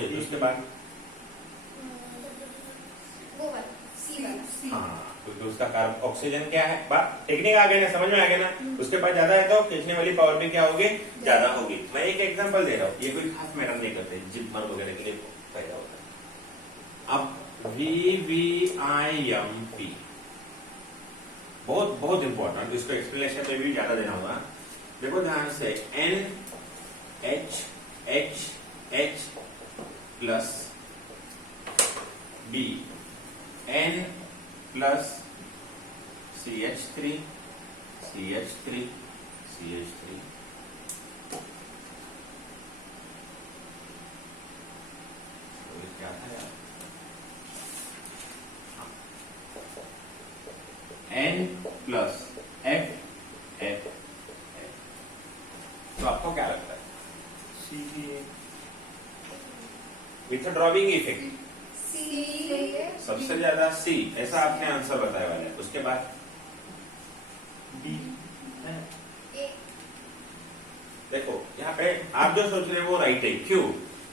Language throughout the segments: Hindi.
ये तो उसके बाद C1 हाँ, क्योंकि उसका कार्बन ऑक्सीजन क्या है, बात टेक्निक आ गई ना, समझ में आ गया ना। उसके पास ज्यादा है तो खींचने वाली पावर भी क्या होगी, ज्यादा होगी। मैं एक एग्जांपल दे रहा हूँ, ये कोई खास मैटर नहीं करते, जिपमर वगैरह के लिए फायदा होता है। अब VVIMP बहुत बहुत इंपॉर्टेंट, इसको एक्सप्लेनेशन में भी ज्यादा देना होगा। देखो ध्यान से, NHH plus B N plus CH3 CH3 CH3 तो ये क्या था यार, N plus F F F। तो आपको क्या लगता है, विथड्रॉविंग इफेक्ट सबसे ज्यादा C, ऐसा आपने आंसर बताया वाला है। उसके बाद A देखो यहाँ पे आप जो सोच रहे हो वो राइट है। क्यों?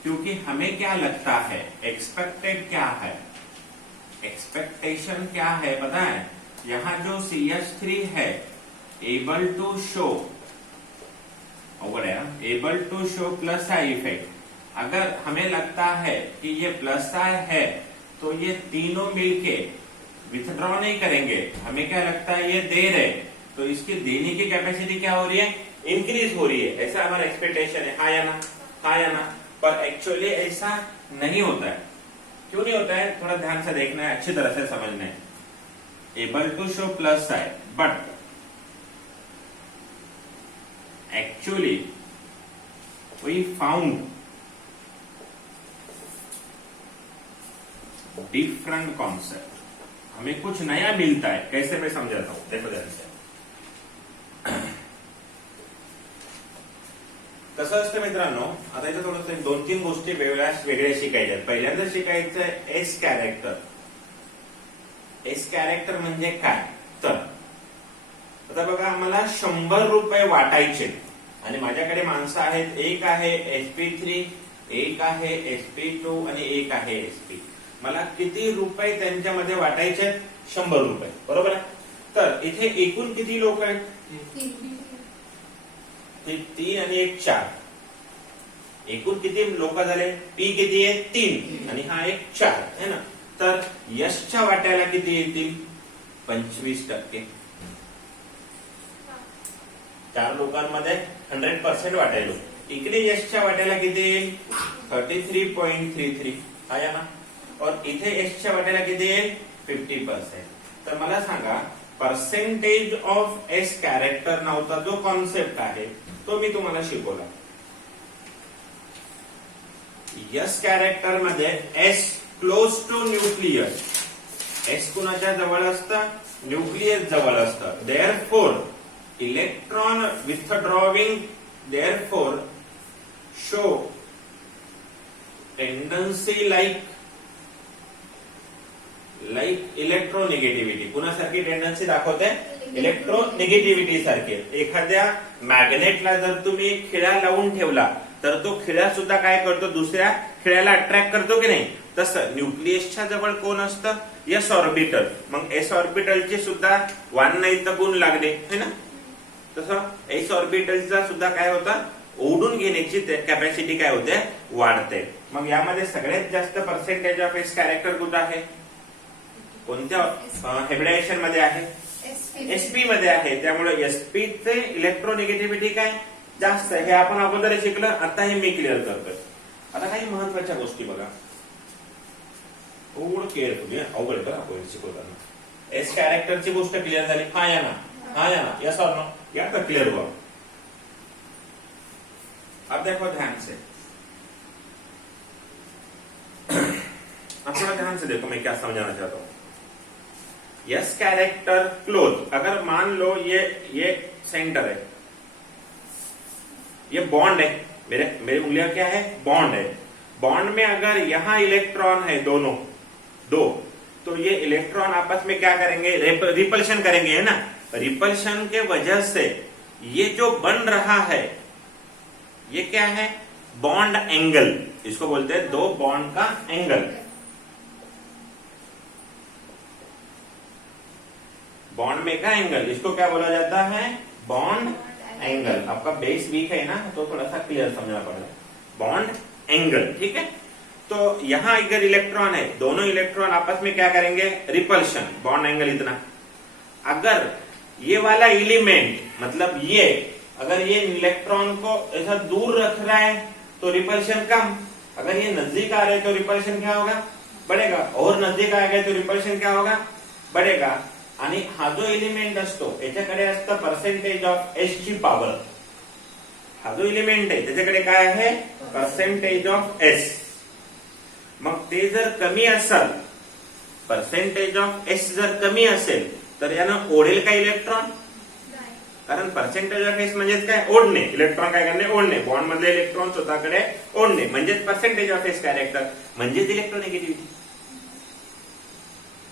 क्योंकि हमें क्या लगता है, एक्सपेक्टेड क्या है, एक्सपेक्टेशन क्या है पता है, यहाँ जो CH3 है able to show able to show plus I effect. अगर हमें लगता है कि ये प्लस आई है तो ये तीनों मिलके विथड्रॉ नहीं करेंगे, हमें क्या लगता है ये दे रहे, तो इसकी देने की कैपेसिटी क्या हो रही है, इंक्रीज हो रही है, ऐसा हमारा एक्सपेक्टेशन है। हाँ या ना, हाँ या ना। पर एक्चुअली ऐसा नहीं होता है। क्यों नहीं होता है, थोड़ा ध्यान से देखना है, अच्छी तरह से समझना है। Able to show plus I, but actually we found different concept, हमें कुछ नया मिलता है। कैसे मैं समझाता हूं, देखो ध्यान से। कसं असतं मित्रांनो, आता इथे थोडंसं 2-3 गोष्टी वेगळ्या शिकायच्या. पहिल्यांदा शिकायचं एस कॅरेक्टर. एस कॅरेक्टर म्हणजे काय, तर आता बघा आम्हाला 100 रुपये वाटायचे आणि माझ्याकडे माणसं आहेत, एक आहे SP3, एक आहे SP2 आणि एक आहे SP। मला किती रुपये त्यांच्यामध्ये वाटायचे, 100 रुपये, बरोबर आहे। तर इथे एकूण किती लोक आहेत, 3 आणि 1 4, एकूण किती लोक झाले, पी किती आहे 3 आणि हा एक 4 है ना। तर यशच्या वाट्याला किती येतील, 25%। 4 लोकांमध्ये 100% वाटायलो, इकडे यशच्या वाट्याला किती येईल, 33.33, आहे ना। और इथे एसच्या वाट्याला किती येईल, 50%। तर मला सांगा, पर्सेंटेज ऑफ एस कॅरेक्टर नावाचा जो कॉन्सेप्ट आहे तो मी तुम्हाला शिकवला। एस कॅरेक्टर मध्ये s close to nucleus, s कुणाच्या जवळ असतं, न्यूक्लियस जवळ असतं। Therefore electron withdrawing, therefore show tendency like electronegativity, कुणासारखी टेंडन्सी दाखवते, इलेक्ट्रोनिगेटिव्हिटी सारखी। एखाद्या मॅग्नेटला जर तुम्ही खिळा लावून ठेवला तर तो खिळा सुद्धा काय करतो, दुसऱ्या खिळ्याला अट्रॅक्ट करतो की नाही, तसं न्यूक्लियसच्या जवळ कोण असतं, एस ऑर्बिटल। मग एस ऑर्बिटलचे सुद्धा 1 नाही तर गुण लागले है ना, तसं एस ऑर्बिटलचा सुद्धा काय होता, ओढून घेण्याची कॅपॅसिटी काय होते, वाढते। मग यामध्ये सगळ्यात जास्त पर्सेंटेज ऑफ एस कॅरेक्टर कुठं आहे, कोणत्या हायब्रिडायझेशन मध्ये आहे, एसपी मध्ये आहे। त्यामुळे एसपी चे इलेक्ट्रोनिगेटिव्हिटी काय जास्त आहे, हे आपण अगोदर शिकलं, आता हे मी क्लिअर करतोय। आता काही महत्वाच्या गोष्टी बघा, थोडं केअरफुली, अवघड करा आपण शिकवताना। एस कॅरेक्टरची गोष्ट क्लिअर झाली, हा या ना, हा या ना, यस और नो, या तो क्लियर हुआ। अब देखो ध्यान से, अब थोड़ा ध्यान से देखो मैं क्या समझाना चाहता हूं। यस कैरेक्टर क्लोज, अगर मान लो ये सेंटर है, ये बॉन्ड है, मेरे उंगलियां क्या है, बॉन्ड है। बॉन्ड में अगर यहां इलेक्ट्रॉन है दोनों दो, तो ये इलेक्ट्रॉन आपस में क्या करेंगे, रिपल्शन करेंगे, है ना। रिपल्शन के वजह से ये जो बन रहा है ये क्या है, बॉन्ड एंगल। इसको बोलते हैं दो बॉन्ड का एंगल। बॉन्ड में का एंगल, इसको क्या बोला जाता है? Bond angle. आपका बेस वीक है ना, तो थोड़ा सा क्लियर समझना पड़ेगा। बॉन्ड एंगल, ठीक है। तो यहां अगर इलेक्ट्रॉन है, दोनों इलेक्ट्रॉन आपस में क्या करेंगे? रिपल्शन। बॉन्ड एंगल इतना। अगर ये वाला एलिमेंट, मतलब ये, अगर ये इलेक्ट्रॉन को ऐसा दूर रख रहा है तो रिपल्शन कम, अगर ये नजदीक आ रहे हैं तो रिपल्शन क्या होगा? बढ़ेगा। और नजदीक आ गए तो रिपल्शन क्या होगा? बढ़ेगा। आणि हा जो एलिमेंट असतो याच्याकडे असतं पर्सेंटेज ऑफ एस ची पॉवर। हा जो एलिमेंट आहे त्याच्याकडे काय आहे? Percentage of S. मग ते जर कमी असेल, पर्सेंटेज ऑफ एस जर कमी असेल तर यानं ओढेल का इलेक्ट्रॉन? कारण पर्सेंटेज ऑफ एस म्हणजेच काय? ओढणे। इलेक्ट्रॉन काय करणे? ओढणे। बॉन्ड मधले इलेक्ट्रॉन स्वतःकडे ओढणे म्हणजेच पर्सेंटेज ऑफ एस कॅरेक्टर, म्हणजेच इलेक्ट्रोनिगेटिव्हिटी।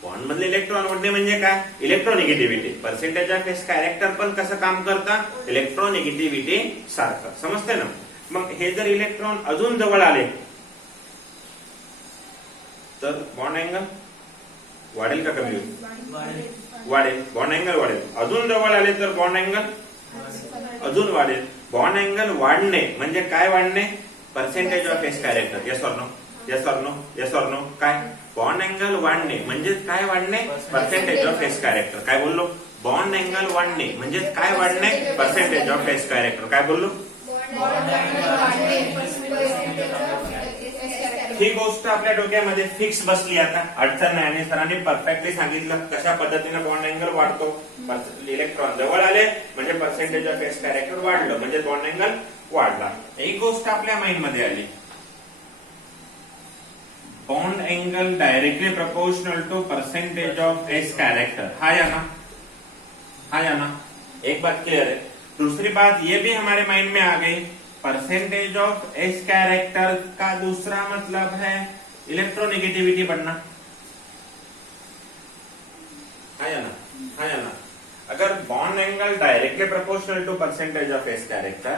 बॉन्ड मधले इलेक्ट्रॉन ओढणे म्हणजे काय? Electronegativity. Percentage of s character पण कसं काम करतं? इलेक्ट्रोनिगेटिव्हिटी सारखं। समजते ना? मग हे जर इलेक्ट्रॉन अजून जवळ आले तर बॉन्ड एंगल वाढेल का कमी होईल? वाढेल। बॉन्ड एंगल वाढेल। अजून जवळ आले तर बॉन्ड एंगल अजून वाढेल। बॉन्ड एंगल वाढणे म्हणजे काय वाढणे? Percentage of s character. Yes or no? Yes or no? Yes or no? काय? बॉन्ड एंगल वाढणे म्हणजे काय वाढणे? Percentage of s character. काय बोललो? बॉन्ड एंगल वाढणे म्हणजे काय वाढणे? Percentage of s character. काय बोललो? ही गोष्ट आपल्या डोक्यामध्ये फिक्स बसली आता, अडचण नाही। आणि सरांनी परफेक्टली सांगितलं कशा पद्धतीने बॉन्ड एंगल वाढतो। इलेक्ट्रॉन जवळ आले म्हणजे पर्सेंटेज ऑफ एस कॅरेक्टर वाढलं म्हणजे बॉन्ड एंगल वाढला। एक गोष्ट आपल्या माइंड मध्ये आली, bond angle directly proportional to percentage of s character. हाँ या ना? हाँ या ना? एक बात क्लियर है। दूसरी बात ये भी हमारे माइंड में आ गई, परसेंटेज ऑफ एस कैरेक्टर का दूसरा मतलब है इलेक्ट्रोनिगेटिविटी बढ़ना। हाँ या ना? हाँ या ना? अगर bond angle directly proportional to percentage of s character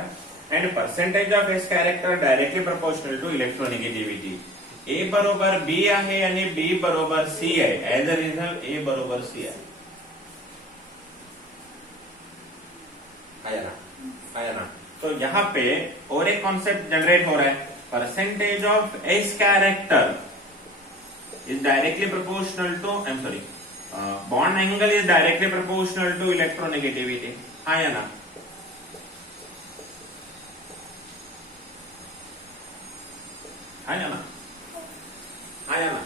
and percentage of s character directly proportional to electronegativity, A बरोबर बी आहे आणि बी बरोबर सी आहे, एज अ रिझल्ट ए बरोबर सी आहे। आया ना? आया ना? तो यहाँ पे और एक कॉन्सेप्ट जनरेट हो रहा है, percentage of s character is directly proportional to, I am sorry, bond angle is directly proportional to electronegativity. हाँ या ना? हाँ या ना? हाँ या ना?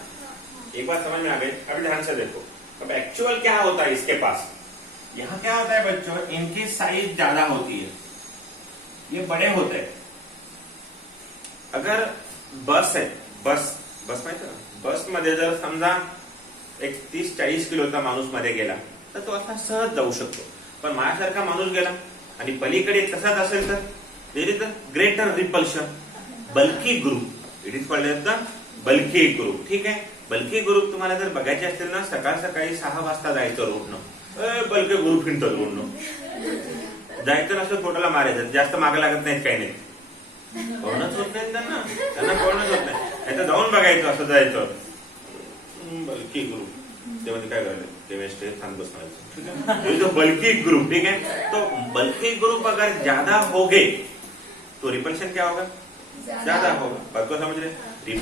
एक बात समझ में आ गई? अभी ध्यान से देखो, अब एक्चुअल क्या होता है इसके पास। यहाँ क्या होता है बच्चों, इनकी साइज ज्यादा होती है, ये बड़े होते हैं। अगर बस है, बस माहिती ना, बस मध्ये जर समजा एक 30-40 किलोचा माणूस मध्ये गेला तर तो असा सहज जाऊ शकतो। पण माझ्यासारखा माणूस गेला आणि पलीकडे तसाच असेल तर there is the greater repulsion, bulky group. It is called the bulky group. ठीक आहे, बल्की ग्रुप तुम्हाला जर बघायचे असतील ना, सकाळ सकाळी 6 वाजता जायचं रोडनं, बल्की ग्रुप फिरतं रोडनं जायचं नसतं, पोटाला मारायचं, जास्त मागे लागत नाहीत, काही नाही, कोणच होत नाही त्यांना कोणच होत नाही, नाहीतर जाऊन बघायचं, असं जायचं बल्की ग्रुप। ते म्हणजे काय करायचं, ते वेस्ट थांब बसवायचं, बल्की ग्रुप। ठीक है, तो बल्की ग्रुप अगर ज्यादा हो गए तो रिपल्शन क्या होगा? ज्यादा होगा। बात को समझ रहे?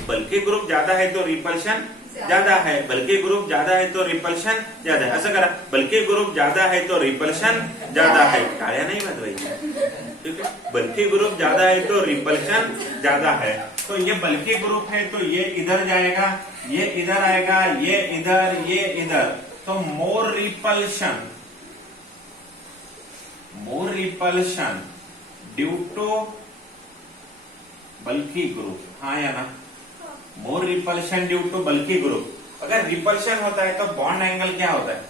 बल्कि ग्रुप ज्यादा है तो रिपल्शन ज्यादा है, बल्कि ग्रुप ज्यादा है तो रिपल्शन ज्यादा है। असं करा, बल्कि ग्रुप ज्यादा है तो रिपल्शन ज्यादा है, टाळ्या नाही वाजवायच्या। ठीक है, बल्कि ग्रुप ज्यादा है तो रिपल्शन ज्यादा है। तो ये बल्कि ग्रुप है तो ये इधर जाएगा, ये इधर आएगा, ये इधर, तो मोर रिपल्शन ड्यू टू बल्कि ग्रुप। हाँ या ना? मोर रिपल्शन ड्यू टू बल्कि ग्रुप। अगर रिपल्शन होता है तो बॉन्ड एंगल क्या होता है?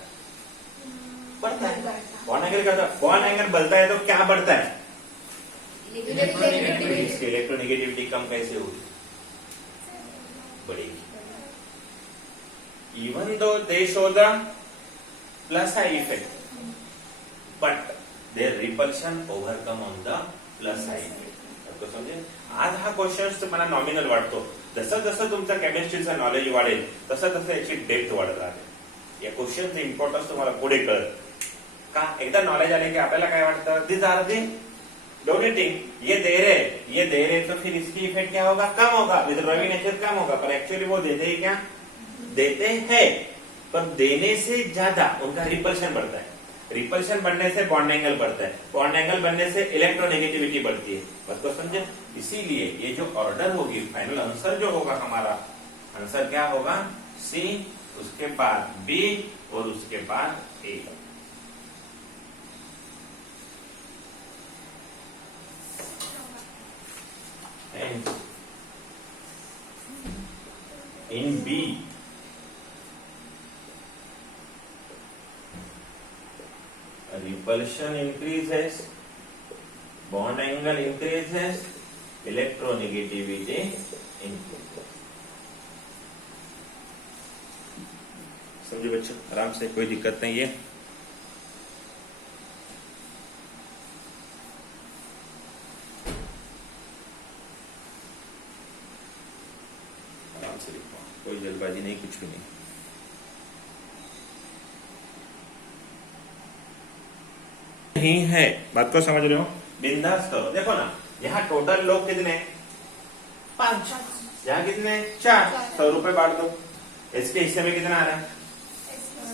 बढ़ता है। बॉन्ड एंगल क्या होता है? बॉन्ड एंगल बढ़ता है तो क्या बढ़ता है? इलेक्ट्रोनिगेटिविटी कम कैसे होगी? बढ़ेगी। Even though they show the plus side effect, but their repulsion overcome on the plus side effect. तो समजेल. आज हा क्वेश्चन मला नॉमिनल वाटतो. जसं जसं तुमचं केमिस्ट्रीचं नॉलेज वाढेल तसं तसं याची डेप्थ वाढत राहते. या क्वेश्चनचं इम्पॉर्टन्स तुम्हाला पुढे कळत का. एकदा नॉलेज आले की आपल्याला काय वाटतं, दिस आर दी डोनेटिंग, ये दे रहे तो फिर इसकी इफेक्ट क्या होगा, कम होगा, विद्रवी नेचर कम होगा. पर एक्चुअली वो देते ही क्या, देते हैं, पर देने से ज्यादा उनका रिपल्शन बढ़ता है. रिपल्शन बढ़ने से बॉन्ड एंगल बढ़ता है. बॉन्ड एंगल बढ़ने से इलेक्ट्रोनेगेटिविटी बढ़ती है. बात को समझे. इसीलिए ये जो ऑर्डर होगी, फाइनल आंसर जो होगा हमारा, आंसर क्या होगा, सी, उसके बाद बी और उसके बाद ए. And in B, repulsion increases, bond angle increases, electronegativity increases. समझे बच्चों, आराम से, कोई दिक्कत नहीं है. कोई जल्दबाजी नहीं, कुछ भी नहीं. नहीं है, बात को समझ रहे हो, बिंदास करो. देखो ना, यहाँ टोटल लोग कितने, 5, यहाँ कितने, 4. 100 रुपए बांट दो. इसके हिस्से में कितना आ रहा है,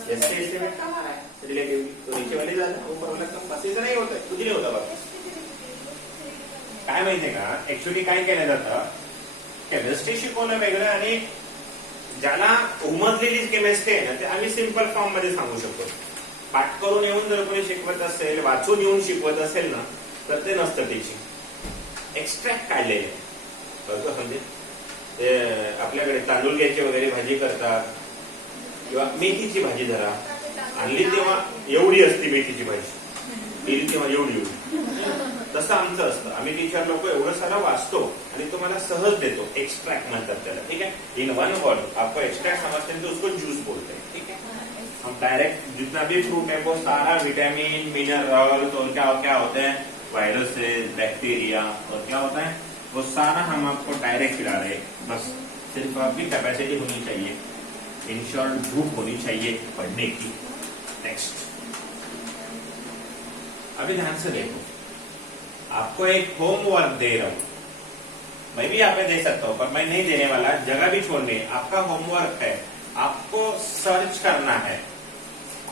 इसके हिस्से में कम आ रहा है रिलेटिव. तो नीचे वाले ज्यादा, ऊपर वाला कम. बस इतना ही होता है, कुछ नहीं होता. बस काय माहितीये का, ऍक्च्युअली काय केलं जातं, केमिस्ट्री शिकवणं वेगळं आणि ज्याला उमजलेली केमिस्ट्री आहे ना, ते आम्ही सिंपल फॉर्म मध्ये सांगू शकतो. पाठ करून येऊन जर कोणी शिकवत असेल, वाचून येऊन शिकवत असेल ना, तर ते नसतं टीचिंग. एक्स्ट्रॅक्ट काढलेले बरोबर. म्हणजे ते आपल्याकडे तांदूळ घ्यायची वगैरे भाजी करतात, किंवा मेथीची भाजी धरा, आणली तेव्हा एवढी असते मेथीची भाजी, गेली तेव्हा एवढी. तसं आमचं असतं. आम्ही टीचर लोक एवढं सारं वाचतो आणि तुम्हाला सहज देतो. एक्स्ट्रॅक्ट म्हणतात त्याला. ठीक है, इन वन वर्ड आपको एक्स्ट्रैक्ट समझते हैं तो उसको जूस बोलते हैं. ठीक है, हम डायरेक्ट जितना भी फ्रूट है वो सारा विटामिन, मिनरल्स और क्या होते हैं, वायरसेस, बैक्टीरिया और क्या होता है, वो सारा हम आपको डायरेक्ट खिला रहे हैं. बस सिर्फ आपकी कैपेसिटी होनी चाहिए, इन शॉर्ट भूख होनी चाहिए पढ़ने की. नेक्स्ट, अभी ध्यान से देखो, आपको एक होमवर्क दे रहा हूं. मैं भी यहाँ पे दे सकता हूं, पर मैं नहीं देने वाला, जगह भी छोड़नी है. आपका होमवर्क है, आपको सर्च करना है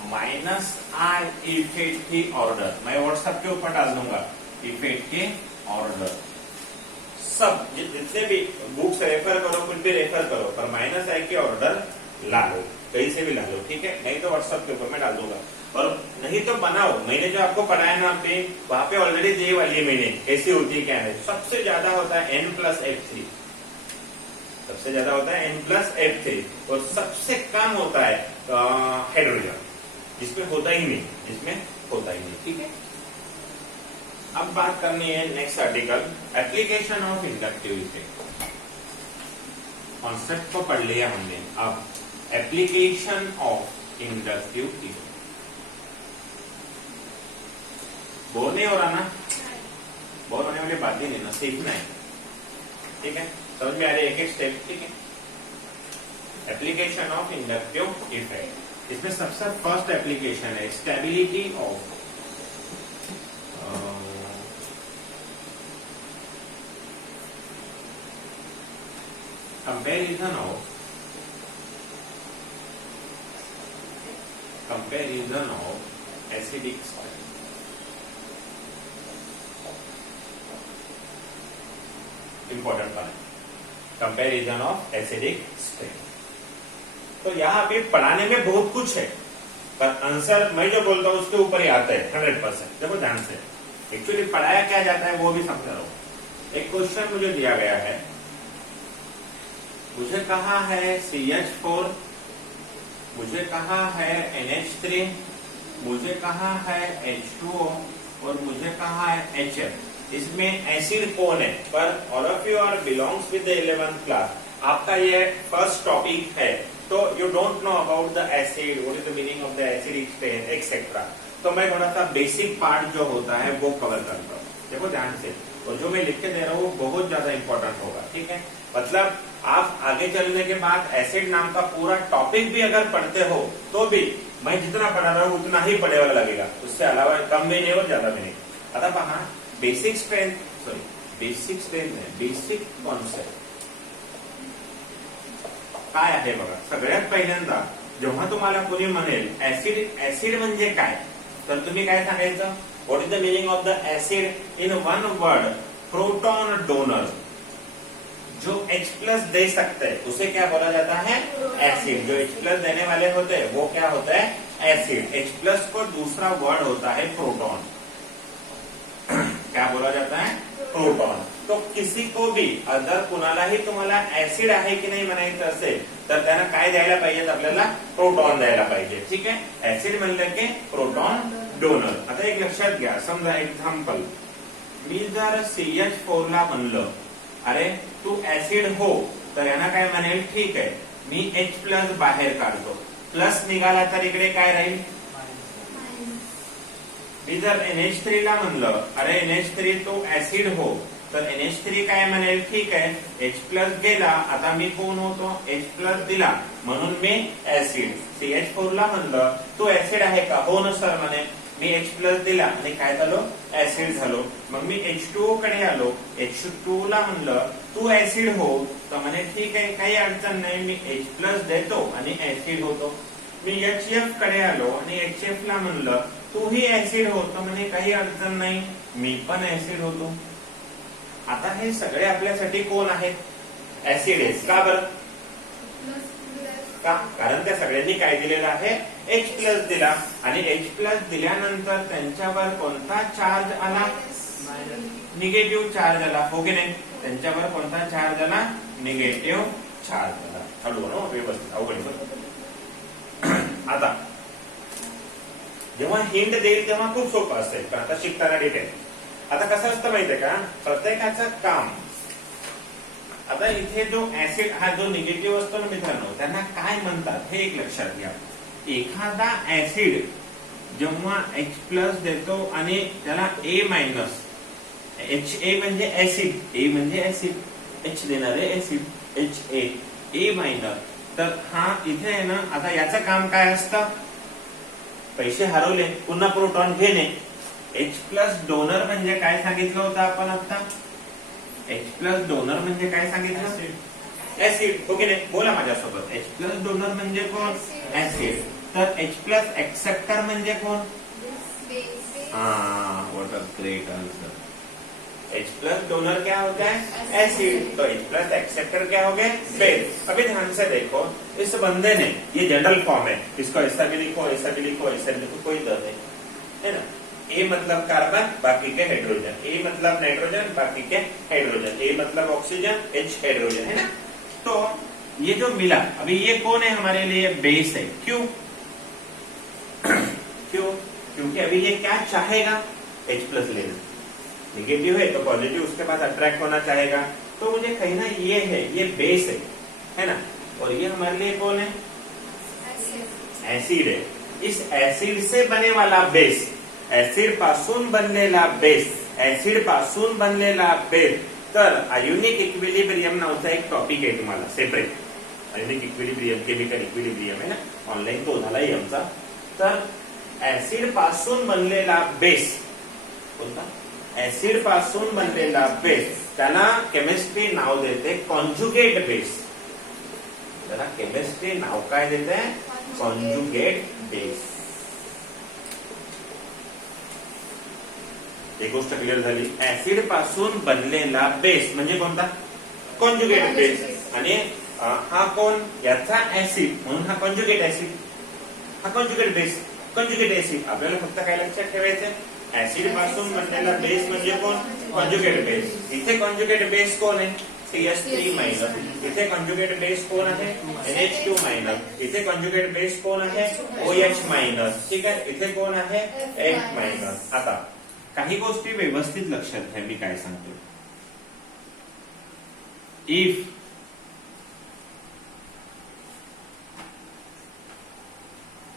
-I इफेक्ट की ऑर्डर. मैं व्हाट्सएप के ऊपर डाल दूंगा इफेक्ट के ऑर्डर. सब जितने भी बुक्स रेफर करो, कुछ भी रेफर करो, पर -I की ऑर्डर ला लो, कहीं से भी ला लो. ठीक है, नहीं तो व्हाट्सएप के ऊपर मैं डाल दूंगा. और नहीं तो बनाओ. मैंने जो आपको पढ़ाया ना पे, वहां पे ऑलरेडी दे वाली है मैंने, कैसी होती है क्या है. सबसे ज्यादा होता है N+F3, सबसे ज्यादा होता है N+F3, और सबसे कम होता है हाइड्रोजन, जिसमें होता ही नहीं, जिसमें होता ही नहीं. ठीक है, अब बात करनी है next article, application of inductive effect. Concept को पढ़ लिया हमने. अब application of inductive effect. Bore नहीं हो रहा ना, बोर होने वाली बात ही नहीं ना, सीखना है. ठीक है, समझ में आ रही है एक एक स्टेप. ठीक है, एप्लीकेशन ऑफ इंडक्टिव इफेक्ट. इसमें सबसे फर्स्ट एप्लीकेशन है stability of comparison of acidic soil. Important part, comparison of acidic strain. तो यहाँ पे पढ़ाने में बहुत कुछ है, पर आंसर मैं जो बोलता हूँ उसके ऊपर ही आता है 100%. देखो ध्यान से, एक्चुअली पढ़ाया क्या जाता है वो भी समझा रहा हूं. एक क्वेश्चन मुझे दिया गया है, मुझे कहा है CH4, मुझे कहा है NH3, मुझे कहा है H2O और मुझे कहा है HF. इसमें एसिड कौन है, पर all of you are belongs with the 11th class. आपका ये फर्स्ट टॉपिक है, तो you don't know about the acid, what is the meaning of the acidic strain etcetera. तो मैं थोड़ा सा बेसिक पार्ट जो होता है वो कवर करता हूँ. देखो ध्यान से, और जो मैं लिख के दे रहा हूँ वो बहुत ज्यादा इंपॉर्टेंट होगा, ठीक है। मतलब आप आगे चलने के बाद एसिड नाम का पूरा टॉपिक भी अगर पढ़ते हो तो भी मैं जितना पढ़ा रहा हूँ उतना ही पढ़े वाला लगेगा, उससे अलावा कम भी नहीं और ज्यादा भी नहीं। आता पहा बेसिक स्ट्रेंथ नाही, बेसिक कॉन्सेप्ट काय आहे बघा। सगळ्यात पहिल्यांदा जेव्हा तुम्हाला कोणी म्हणेल ऍसिड म्हणजे काय, तर तुम्ही काय सांगायचं, what is the meaning of the acid in one word, proton donor. जो H+ दे सकते हैं उसे क्या बोला जाता है, एसिड। जो H+ देने वाले होते हैं वो क्या होता है, एसिड। H+ को दूसरा वर्ड होता है प्रोटॉन। क्या बोला जाता है, प्रोटॉन। तो किसी को भी अगर कुणालाही तुम्हाला ऍसिड आहे की नाही म्हणायचं असेल तर त्यांना काय द्यायला पाहिजे, आपल्याला प्रोटॉन द्यायला पाहिजे, ठीक आहे। ऍसिड म्हणलं की प्रोटॉन डोनर। आता एक लक्षात घ्या, समजा एक्झाम्पल मी जर CH4 ला म्हणलं अरे तू ऍसिड हो, तर यांना काय म्हणेल, ठीक आहे मी H+ बाहेर काढतो, प्लस निघाला तर इकडे काय राहील, मी जर NH3 ला म्हणलं अरे NH3 तो ऍसिड हो, तर NH3 काय म्हणेल, ठीक आहे H+ गेला, आता मी कोण होतो, H+ दिला म्हणून मी ऍसिड। CH4 ला म्हणलं तू ऍसिड आहे का, हो ना सर म्हणे, मी H+ दिला आणि काय झालो, ऍसिड झालो। मग मी H2O कडे आलो, H2O ला म्हणलं तू ऍसिड हो, तर म्हणे ठीक आहे काही अडचण नाही, मी H+ देतो आणि ऍसिड होतो। मी HF कडे आलो आणि HF ला म्हणलं तूही ऍसिड हो, तर म्हणे काही अडचण नाही, मी पण ऍसिड होतो। आता हे सगळे आपल्यासाठी कोण आहेत, ऍसिड आहेत। का बरं, का, कारण त्या सगळ्यांनी काय दिलेलं आहे, H+ दिला आणि H+ दिल्यानंतर त्यांच्यावर कोणता चार्ज आला, निगेटिव्ह चार्ज आला, हो की नाही, त्यांच्यावर कोणता चार्ज आला, निगेटिव्ह चार्ज आला। हळू ना व्यवस्थित, अवघड। आता जेव्हा हिंट देईल तेव्हा खूप सोपं असेल, पण आता शिकताना डिटेल। आता कसं असतं माहितीये का, प्रत्येकाचं काम, आता इथे जो ऍसिड हा जो निगेटिव्ह असतो ना मित्रांनो, त्यांना काय म्हणतात हे एक लक्षात घ्या। एखादा ऍसिड जेव्हा H+ देतो आणि त्याला A-, HA म्हणजे ऍसिड, A म्हणजे ऍसिड, H देणारे ऍसिड, HA, A-, तर हा इथे आहे ना, आता याचं काम काय असतं, पैसे हरवले पुन्हा प्रोटॉन घेणे। H+ डोनर म्हणजे काय सांगितलं होतं आपण आता, H+ डोनर म्हणजे काय सांगितलं, ऍसिड, हो की नाही, बोला माझ्यासोबत, H+ डोनर म्हणजे कोण, ऍसिड। तर H+ एक्सेप्टर म्हणजे कोण, what a great answer. H+ donor क्या होता है, एसिड, तो H+ एक्सेप्टर क्या हो गए, बेस। अभी ध्यान से देखो, इस बंदे ने, ये जनरल फॉर्म है, इसको ऐसा भी लिखो, ऐसा भी लिखो, ऐसा भी लिखो, कोई दर्द नहीं है ना। A मतलब कार्बन, बाकी के हाइड्रोजन, A मतलब नाइट्रोजन, बाकी के हाइड्रोजन, A मतलब ऑक्सीजन, H हाइड्रोजन, है ना। तो ये जो मिला, अभी ये कौन है हमारे लिए, बेस है। क्यों, क्यों, क्योंकि अभी ये क्या चाहेगा, H+ लेना, निगेटिव है तो पॉजिटिव उसके बाद अट्रैक्ट होना चाहेगा, तो मुझे कहना ये है, ये बेस है ना। और ये हमारे लिए कौन है, एसिड है। इस एसिड से बने वाला बेस, एसिड पासून बनलेला बेस, एसिड पासून बनलेला बेस। तर आयोनिक इक्विलिब्रियम नावाचा एक टॉपिक आहे तुम्हाला separate, ionic equilibrium, chemical equilibrium आहे ना, ऑनलाईन तो झालाही आमचा। तर ऍसिड पासून बनलेला बेस कोणता, ऍसिड पासून बनलेला बेस, त्याला केमिस्ट्री नाव देते कॉन्जुगेट बेस। त्याला केमिस्ट्री नाव काय देते, कॉन्जुगेट बेस। एक गोष्ट क्लिअर झाली, ऍसिड पासून बनलेला बेस म्हणजे कोणता, कॉन्जुगेट बेस। आणि हा कोण, याचा ऍसिड म्हणून हा कॉन्जुगेट ऍसिड, हा कॉन्जुगेट बेस, कॉन्जुगेट ऍसिड। आपल्याला फक्त काय लक्षात ठेवायचं, ऍसिड पासून बनलेला बेस म्हणजे कोण, कॉन्जुगेट बेस। इथे कॉन्जुगेट बेस कोण आहे, CH3-, इथे कॉन्जुगेट बेस कोण आहे, NH2-, इथे कॉन्जुगेट बेस कोण आहे, OH-, ठीक आहे, इथे कोण आहे, H-। आता काही गोष्टी व्यवस्थित लक्षात घ्या, मी काय सांगतो। इफ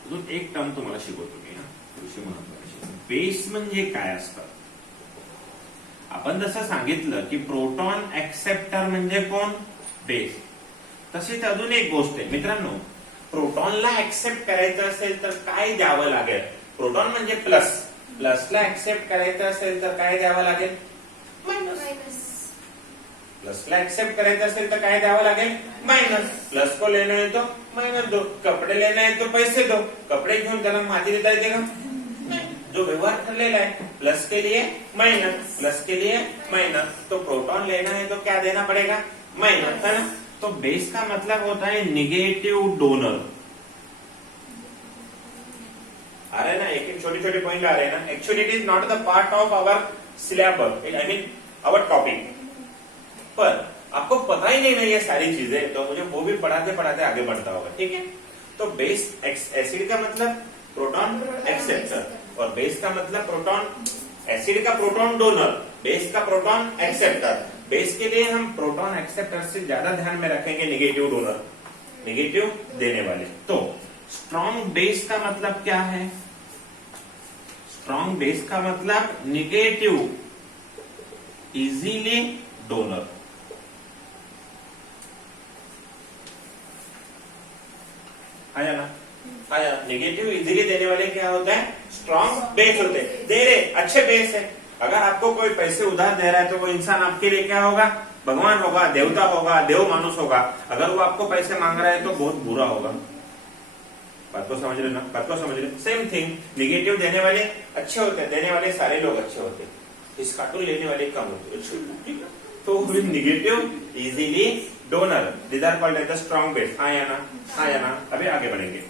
अजून एक टर्म तुम्हाला शिकवतो मी, थोडीशी महत्वाची, बेस म्हणजे काय असतं। आपण जसं सांगितलं की प्रोटॉन ऍक्सेप्टर म्हणजे कोण? बेस. तशीच अजून एक गोष्ट आहे मित्रांनो, प्रोटॉनला ऍक्सेप्ट करायचं असेल तर काय द्यावं लागेल? प्रोटॉन म्हणजे प्लस, प्लसला ऍक्सेप्ट करायचं असेल तर काय द्यावं लागेल? मायनस. प्लसला ऍक्सेप्ट करायचं असेल तर काय द्यावं लागेल? माइनस. प्लस को लेना है तो माइनस दो, कपडे लेना है तो पैसे दो. कपडे घेऊन त्याला माती देता येते का? जो व्यवहार ठरलेला है प्लस के लिए माइनस, प्लस के लिए माइनस. तो प्रोटॉन लेना है तो क्या देना पड़ेगा? माइनस, है ना. तो बेस का मतलब होता है निगेटिव डोनर. आ रहे ना, एक एक छोटे छोटे पॉइंट आ रहे हैं ना. Actually it is not the part of our syllabus, I mean our topic. पर आपको पता ही नहीं ना ये सारी चीजें, तो मुझे वो भी पढ़ाते पढ़ाते आगे बढ़ता होगा. ठीक है. तो बेस एसिड का मतलब प्रोटॉन एक्सेप्टर, और बेस का मतलब प्रोटॉन, एसिड का प्रोटॉन डोनर, बेस का प्रोटॉन एक्सेप्टर. बेस के लिए हम प्रोटॉन एक्सेप्टर से ज्यादा ध्यान में रखेंगे नेगेटिव डोनर, नेगेटिव देने वाले. तो स्ट्रॉन्ग बेस का मतलब क्या है? स्ट्रॉन्ग बेस का मतलब नेगेटिव इजीली डोनर. आया ना? आया. नेगेटिव इजीली देने वाले क्या होता है? स्ट्रॉन्ग बेस होते हैं. दे रहे अच्छे बेस है. अगर आपको कोई पैसे उधार दे रहा है तो वो इंसान आपके लिए क्या होगा? भगवान होगा, देवता होगा, देव मानुष होगा. अगर वो आपको पैसे मांग रहा है तो बहुत बुरा होगा. बात को समझ रहे ना? बात को समझ रहे. सेम थिंग, नेगेटिव देने वाले अच्छे होते हैं, देने वाले सारे लोग अच्छे होते हैं. इस कार्टून लेने वाले कम होते हैं. तो negative easily donor, these are called as the strong base. हाँ या ना? हाँ या ना? अभी आगे बढ़ेंगे.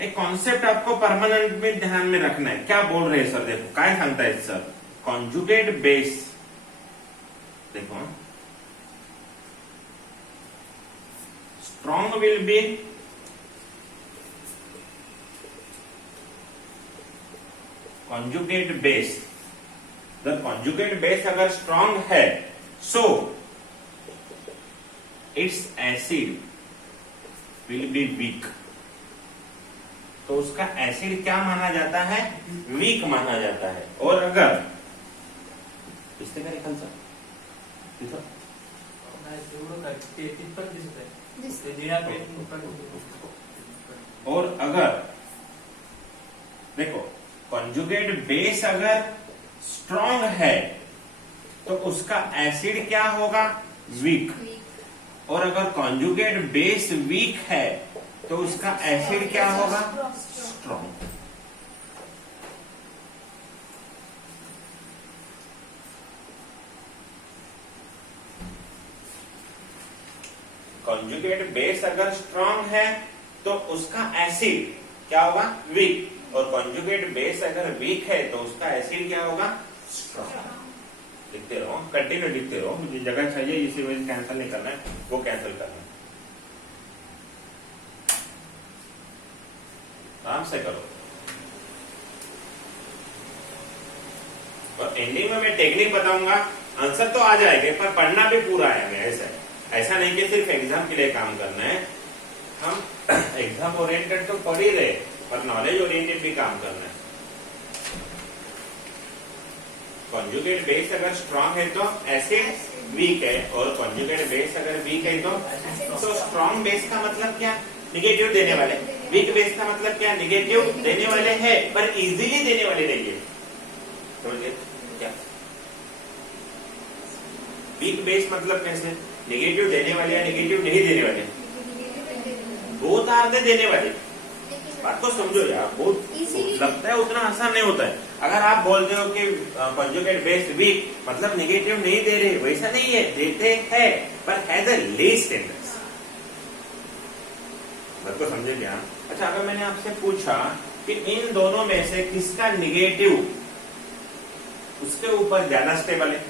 एक कॉन्सेप्ट आपको परमानेंट में ध्यान में रखना है. क्या बोल रहे हैं सर? देखो काय सांगतायत सर. कॉन्जुगेट बेस, देखो strong will be conjugate base. जर कॉन्जुगेट बेस अगर स्ट्रॉन्ग है so it's acid will be weak. तो उसका एसिड क्या माना जाता है? वीक माना जाता है. और अगर दिसते का खालचा तिथं और अगर देखो कॉन्जुगेट बेस अगर स्ट्रॉन्ग है तो उसका एसिड क्या होगा? वीक. और अगर कॉन्जुगेट बेस वीक है तो उसका एसिड क्या होगा? स्ट्रॉन्ग. कॉन्जुगेट बेस अगर स्ट्रॉन्ग है तो उसका एसिड क्या होगा? वीक. और कॉन्जुगेट बेस अगर वीक है तो उसका एसिड क्या होगा? स्ट्रॉन्ग. लिखते रहो, कंटिन्यू लिखते रहो. मुझे जगह चाहिए, इसी वजह कैंसिल नहीं करना है, वो कैंसिल करना है. आराम से करो. और एंडिंग में मैं टेक्निक बताऊंगा. आंसर तो आ जाएंगे पर पढ़ना भी पूरा है. ऐसा नहीं कि सिर्फ एग्जाम के लिए काम करना है. हम एग्जाम ओरिएंटेड तो पढ़ ही रहे पर नॉलेज ओरिएंटेड भी काम करना है. कॉन्जुगेट बेस अगर स्ट्रॉन्ग है तो एसिड वीक है, और कॉन्जुगेट बेस अगर वीक है तो स्ट्रॉन्ग बेस का मतलब क्या? निगेटिव देने वाले. वीक बेस का मतलब क्या? निगेटिव देने वाले हैं पर इजीली देने वाले नहीं है. समझिए क्या? वीक बेस मतलब कैसे? निगेटिव देने वाले या निगेटिव नहीं देने वाले? बोथ आर दे देने वाले. बात को समझो यार. बहुत लगता है उतना आसान नहीं होता है. अगर आप बोलते हो कि कॉन्जुगेट बेस वीक मतलब निगेटिव नहीं दे रहे, वैसा नहीं है. देते हैं पर है द लीस्ट इंडेक्स. बात को समझे क्या? अच्छा, अगर मैंने आपसे पूछा कि इन दोनों में से किसका निगेटिव उसके ऊपर ज्यादा स्टेबल है,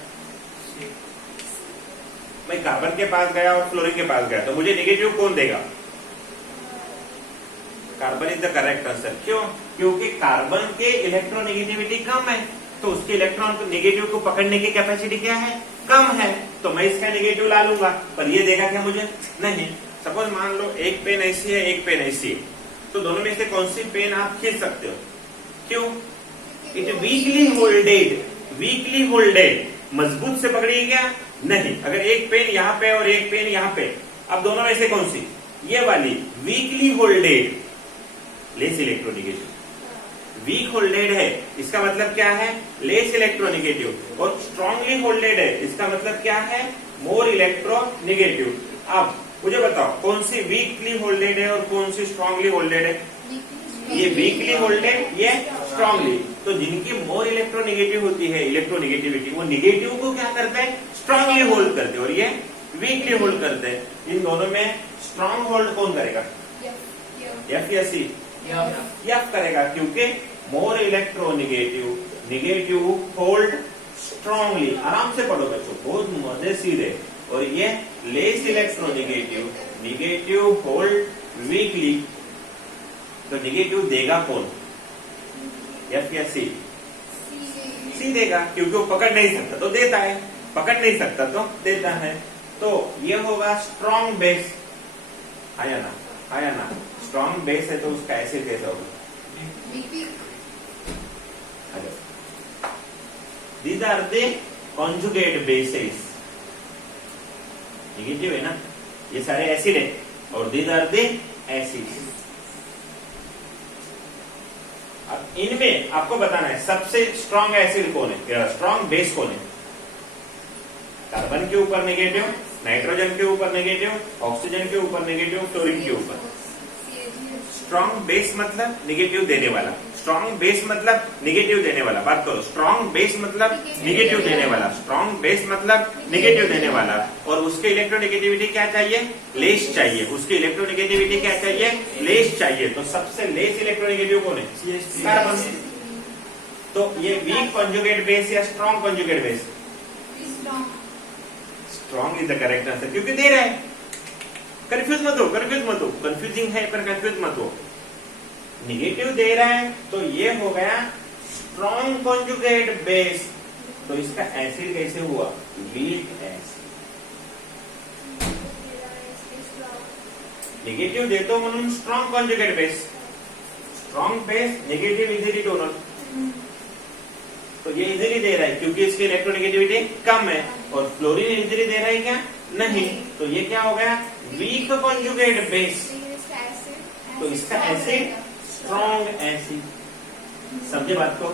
मैं कार्बन के पास गया और फ्लोरीन के पास गया तो मुझे निगेटिव कौन देगा? Carbon is the correct answer. क्यों? क्योंकि कार्बन के इलेक्ट्रोनेगेटिविटी कम है तो उसके इलेक्ट्रॉन को नेगेटिव को पकड़ने की कैपेसिटी क्या है? कम है. तो मैं इसका नेगेटिव ला लूंगा. पर ये देगा क्या मुझे? नहीं. सपोज मान लो एक पेन ऐसी है, एक पेन ऐसी है, तो दोनों में से कौन सी पेन आप खींच सकते हो? क्यों? It weekly holded. Weekly holded, मजबूत से पकड़ी क्या? नहीं। अगर एक पेन यहाँ पे और एक पेन यहाँ पे, अब दोनों में से कौन सी? ये वाली weakly holded, less electronegative. Weak holded है इसका मतलब क्या है? Less electronegative. और स्ट्रांगली होल्डेड है इसका मतलब क्या है? More electronegative. अब मुझे बताओ कौन सी वीकली होल्डेड है और कौन सी स्ट्रांगली होल्डेड है? ये वीकली होल्डेड, ये स्ट्रांगली। तो जिनकी मोर इलेक्ट्रोनिगेटिव होती है, इलेक्ट्रोनिगेटिविटी, वो निगेटिव को क्या करते हैं? स्ट्रांगली होल्ड करते हैं, और ये वीकली होल्ड करते हैं। इन दोनों में स्ट्रांग होल्ड कौन करेगा? एफ या सी? एफ करेगा, क्योंकि more electronegative, negative hold strongly. आराम से पढ़ो बच्चों, बहुत मजेदार है। और ये less electronegative, negative hold weekly. तो निगेटिव देगा कौन? एफ या सी? सी देगा, क्योंकि वो पकड़ नहीं सकता तो देता है, पकड़ नहीं सकता तो देता है। तो ये होगा स्ट्रॉन्ग बेस। आया ना? आया ना? स्ट्रॉन्ग बेस है तो उसका एसिड कैसा होगा? These are the conjugate bases. Negative है ना, ये सारे एसिड है, और these are the acids. अब इनमें आपको बताना है सबसे स्ट्रॉन्ग एसिड कौन है, स्ट्रॉन्ग बेस कौन है? कार्बन के ऊपर नेगेटिव, नाइट्रोजन के ऊपर नेगेटिव, ऑक्सीजन के ऊपर नेगेटिव, क्लोरीन के ऊपर। स्ट्रॉन्ग बेस मतलब निगेटिव देने वाला, स्ट्रॉन्ग बेस मतलब निगेटिव देने वाला। बात करो, स्ट्रॉन्ग बेस मतलब निगेटिव देने वाला, स्ट्रॉन्ग बेस मतलब निगेटिव देने वाला। और उसके इलेक्ट्रोनेगेटिविटी क्या चाहिए? लेस चाहिए। उसकी इलेक्ट्रोनेगेटिविटी क्या चाहिए? लेस चाहिए। तो सबसे लेस इलेक्ट्रोनेगेटिव कौन है? कार्बन। तो ये वीक कॉन्जुगेट बेस या strong conjugate base? Strong is the correct answer, क्योंकि दे रहा है। कंफ्यूज मत हो, कंफ्यूज मत हो, कंफ्यूजिंग है पर कंफ्यूज मत हो। निगेटिव दे रहा है तो ये हो गया स्ट्रॉन्ग कॉन्जुगेट बेस। तो इसका एसिड कैसे हुआ? Weak acid. निगेटिव देतो म्हणून strong conjugate base, strong base, negative easily donor. तो ये इजिली दे रहा है क्योंकि इसकी इलेक्ट्रोनेगेटिविटी कम है, और फ्लोरीन इजिली दे रहा है क्या? नहीं। तो ये क्या हो गया? Weak conjugate base. तो इसका एसिड स्ट्रॉन्ग एसिड। समझे बात को?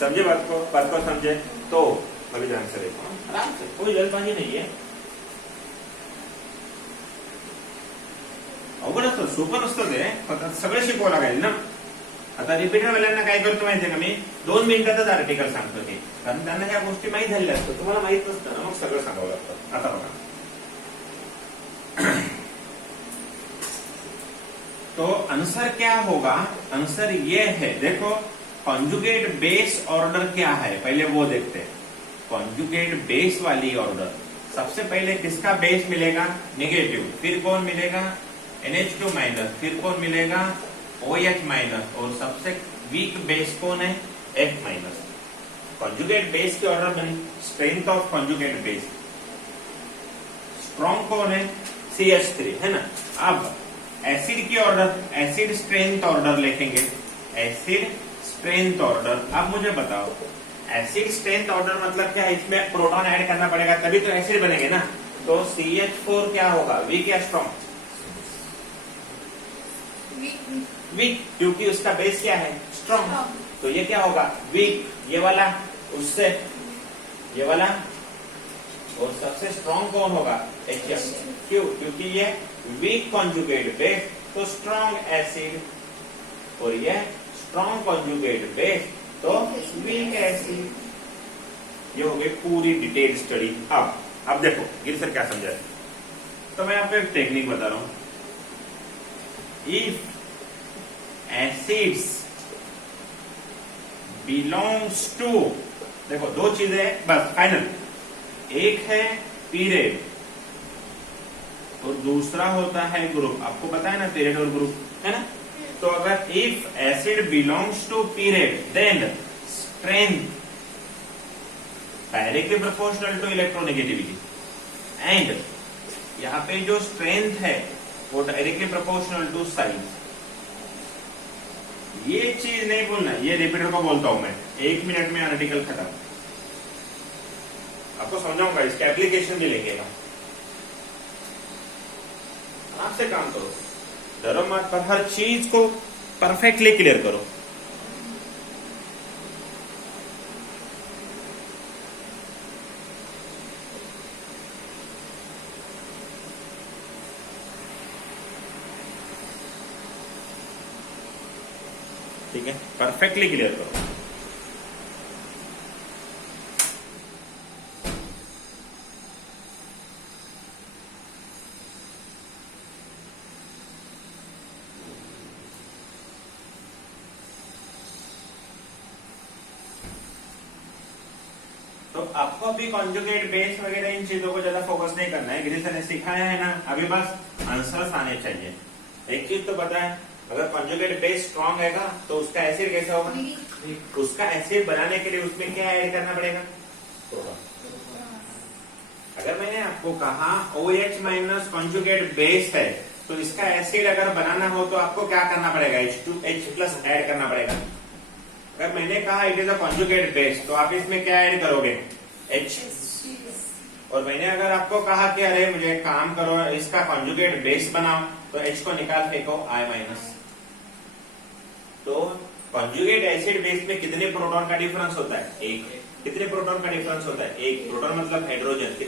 समझे बात को? बात को समझे? तो अभी ध्यान से देखो, आराम से, कोई जल्दबाजी नहीं है। अवघड असतं, सोपं नसतं ते, फक्त सगळं शिकवावं लागेल ना। आता रिपीटर वाल्यांना काय करतो माहितीये का मी? 2 मिनिटातच आर्टिकल सांगतो ते, कारण त्यांना ह्या गोष्टी माहीत झालेल्या असतात, तुम्हाला माहित नसतं ना, मग सगळं सांगावं लागतं। आता बघा, तो आंसर क्या होगा? आंसर ये है, देखो कॉन्जुगेट बेस ऑर्डर क्या है, पहले वो देखते हैं। कॉन्जुगेट बेस वाली ऑर्डर, सबसे पहले किसका बेस मिलेगा? नेगेटिव। फिर कौन मिलेगा? NH2 minus. फिर कौन मिलेगा? OH minus. और सबसे वीक बेस कौन है? F minus. कॉन्जुगेट बेस की ऑर्डर बनी, strength of conjugate base. Strong कौन है? CH3 है ना। अब एसिड की ऑर्डर, एसिड स्ट्रेंथ ऑर्डर लिखेंगे, एसिड स्ट्रेंथ ऑर्डर। अब मुझे बताओ, एसिड स्ट्रेंथ ऑर्डर मतलब क्या है? इसमें प्रोटॉन ऐड करना पड़ेगा तभी तो एसिड बनेंगे ना। तो CH4 क्या होगा? वीक या स्ट्रॉन्ग? वीक, क्योंकि उसका बेस क्या है? स्ट्रॉन्ग। तो ये क्या होगा? वीक। ये वाला उससे, ये वाला, और सबसे स्ट्रॉन्ग कौन होगा? HF। क्यों? क्योंकि ये वीक कॉन्जुगेट बेस, तो स्ट्रॉन्ग एसिड, और ये स्ट्रॉन्ग कॉन्जुगेट बेस, तो वीक एसिड। ये हो गई पूरी डिटेल स्टडी। अब देखो गिर सर क्या समझा है, तो मैं आपको एक टेक्निक बता रहा हूं। इफ एसिड्स बिलोंग्स टू, देखो दो चीजें हैं बस फाइनल, एक है पीरियड और दूसरा होता है ग्रुप। आपको पता है ना पीरियड और ग्रुप, है ना। तो अगर if acid belongs to period then strength directly proportional to electronegativity, and यहाँ पे जो स्ट्रेंथ है वो डायरेक्टली प्रोपोर्शनल टू साइज। ये चीज नहीं बोलना, ये रिपीटर को बोलता हूं मैं, 1 मिनट में आर्टिकल खत्म। आपको समझाऊंगा, इसके एप्लीकेशन भी लेंगे हम। आराम से काम करो, डरो मत, पर हर चीज को परफेक्टली क्लियर करो। ठीक है, परफेक्टली क्लियर करो। तो आपको अभी कॉन्जुगेट बेस वगैरह इन चीजों को ज्यादा फोकस नहीं करना है, गिरी सर ने सिखाया है ना, अभी बस आंसर्स आने चाहिए। एक चीज तो पता है, अगर कॉन्जुगेट बेस स्ट्रांग रहेगा तो उसका एसिड कैसा होगा, उसका एसिड बनाने के लिए उसमें क्या ऐड करना पड़ेगा, अगर मैंने आपको कहा OH माइनस कॉन्जुगेट बेस है, तो इसका एसिड अगर बनाना हो तो आपको क्या करना पड़ेगा, H2H प्लस ऐड करना पड़ेगा। अगर मैंने कहा it is a conjugate base, तो आप इसमें क्या ऐड करोगे, H। और मैंने अगर आपको कहा कि अरे मुझे काम करो इसका कॉन्जुगेट बेस बनाओ, तो H को निकाल फेंको I माइनस। तो कॉन्जुगेट एसिड बेस में कितने प्रोटॉन का डिफरेंस होता है, एक। कितने प्रोटॉन का डिफरेंस होता है, एक। प्रोटॉन मतलब हाइड्रोजन,